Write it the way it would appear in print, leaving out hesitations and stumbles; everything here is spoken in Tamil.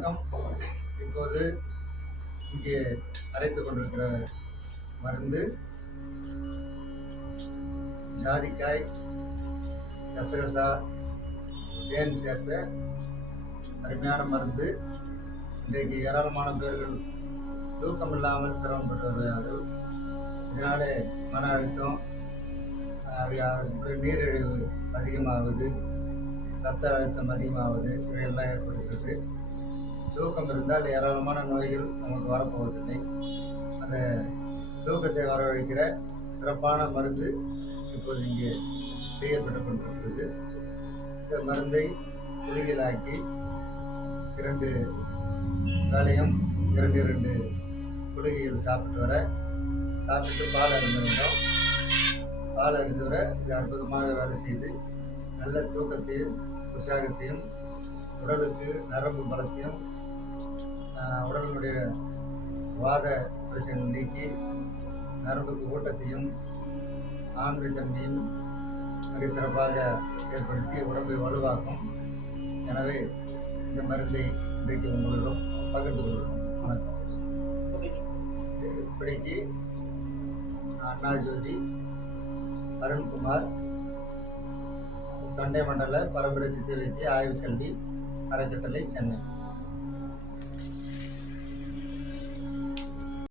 வணக்கம். இப்போது இங்கே அழைத்து கொண்டிருக்கிற மருந்து ஜாதிக்காய், கசகசா, தேன் சேர்த்த அருமையான மருந்து. இன்றைக்கு ஏராளமான பேர்கள் தூக்கம் இல்லாமல் சிரமப்பட்டு வருகிறார்கள். இதனாலே மன அழுத்தம், நீரிழிவு அதிகமாகுது, இரத்த அழுத்தம் அதிகமாகுது, இவையெல்லாம் ஏற்படுகிறது. தூக்கம் இருந்தால் ஏராளமான நோய்கள் நமக்கு வரப்போவதில்லை. அந்த தூக்கத்தை வரவழைக்கிற சிறப்பான மருந்து இப்போது இங்கே செய்யப்பட்டு கொண்டிருக்கிறது. இந்த மருந்தை குளிகளாக்கி 2 வேளையும் 2 குளிகைகள் சாப்பிட்டு பால் அருந்த வேண்டும். பால் அருந்து வர இது அற்புதமாக வேலை செய்து நல்ல தூக்கத்தையும் உற்சாகத்தையும், உடலுக்கு நரம்பு பலத்தையும், உடலினுடைய வாத பிரச்சனைகள் நீக்கி நரம்புக்கு ஊட்டத்தையும் ஆண்மைத்தன்மையும் மிக சிறப்பாக ஏற்படுத்தி உடம்பை வலுவாக்கும். எனவே இந்த மருந்தை இன்றைக்கு உங்களிடம் பகிர்ந்து கொள்கிறோம். வணக்கம். இப்படிக்கு அண்ணா ஜோதி அருண்குமார், தொண்டை மண்டல பரம்பரை சித்த வைத்திய ஆய்வுக் கல்வி அறக்கட்டளை, சென்னை.